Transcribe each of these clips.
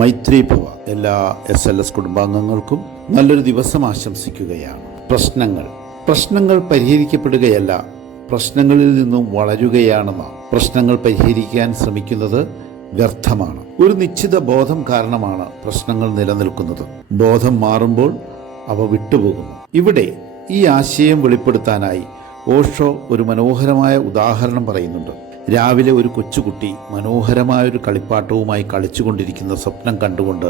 മൈത്രി ഭവ. എല്ലാ SLS കുടുംബാംഗങ്ങൾക്കും നല്ലൊരു ദിവസം ആശംസിക്കുകയാണ്. പ്രശ്നങ്ങൾ പരിഹരിക്കപ്പെടുകയല്ല, പ്രശ്നങ്ങളിൽ നിന്നും വളരുകയാണ് നാം. പ്രശ്നങ്ങൾ പരിഹരിക്കാൻ ശ്രമിക്കുന്നത് വ്യർത്ഥമാണ്. ഒരു നിശ്ചിത ബോധം കാരണമാണ് പ്രശ്നങ്ങൾ നിലനിൽക്കുന്നത്. ബോധം മാറുമ്പോൾ അവ വിട്ടുപോകുന്നു. ഇവിടെ ഈ ആശയം വെളിപ്പെടുത്താനായി ഓഷോ ഒരു മനോഹരമായ ഉദാഹരണം പറയുന്നുണ്ട്. രാവിലെ ഒരു കൊച്ചുകുട്ടി മനോഹരമായൊരു കളിപ്പാട്ടവുമായി കളിച്ചുകൊണ്ടിരിക്കുന്ന സ്വപ്നം കണ്ടുകൊണ്ട്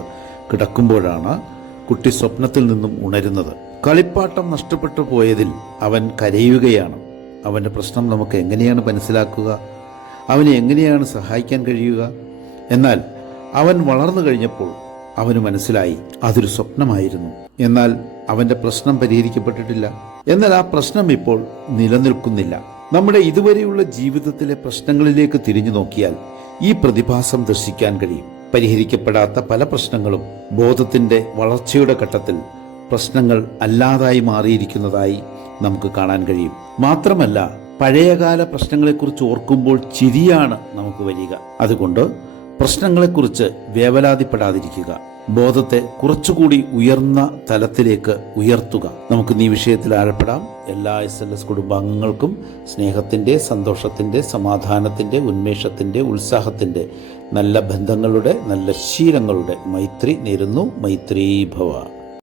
കിടക്കുമ്പോഴാണ് കുട്ടി സ്വപ്നത്തിൽ നിന്നും ഉണരുന്നത്. കളിപ്പാട്ടം നഷ്ടപ്പെട്ടു പോയതിൽ അവൻ കരയുകയാണ്. അവൻ്റെ പ്രശ്നം നമുക്ക് എങ്ങനെയാണ് മനസ്സിലാക്കുക? അവനെ എങ്ങനെയാണ് സഹായിക്കാൻ കഴിയുക? എന്നാൽ അവൻ വളർന്നു കഴിഞ്ഞപ്പോൾ അവന് മനസ്സിലായി അതൊരു സ്വപ്നമായിരുന്നു. എന്നാൽ അവൻ്റെ പ്രശ്നം പരിഹരിക്കപ്പെട്ടിട്ടില്ല. എന്നാൽ ആ പ്രശ്നം ഇപ്പോൾ നിലനിൽക്കുന്നില്ല. നമ്മുടെ ഇതുവരെയുള്ള ജീവിതത്തിലെ പ്രശ്നങ്ങളിലേക്ക് തിരിഞ്ഞു നോക്കിയാൽ ഈ പ്രതിഭാസം ദർശിക്കാൻ കഴിയും. പരിഹരിക്കപ്പെടാത്ത പല പ്രശ്നങ്ങളും ബോധത്തിൻ്റെ വളർച്ചയുടെ ഘട്ടത്തിൽ പ്രശ്നങ്ങൾ അല്ലാതായി മാറിയിരിക്കുന്നതായി നമുക്ക് കാണാൻ കഴിയും. മാത്രമല്ല, പഴയകാല പ്രശ്നങ്ങളെക്കുറിച്ച് ഓർക്കുമ്പോൾ ചിരിയാണ് നമുക്ക് വരിക. അതുകൊണ്ട് പ്രശ്നങ്ങളെക്കുറിച്ച് വേവലാതിപ്പെടാതിരിക്കുക. ബോധത്തെ കുറച്ചുകൂടി ഉയർന്ന തലത്തിലേക്ക് ഉയർത്തുക. നമുക്ക് ഈ വിഷയത്തിൽ ആഴപ്പെടാം. എല്ലാ SLS കുടുംബാംഗങ്ങൾക്കും സ്നേഹത്തിൻ്റെ, സന്തോഷത്തിൻ്റെ, സമാധാനത്തിൻ്റെ, ഉന്മേഷത്തിൻ്റെ, ഉത്സാഹത്തിൻ്റെ, നല്ല ബന്ധങ്ങളുടെ, നല്ല ശീലങ്ങളുടെ മൈത്രി നേരുന്നു. മൈത്രി ഭവ.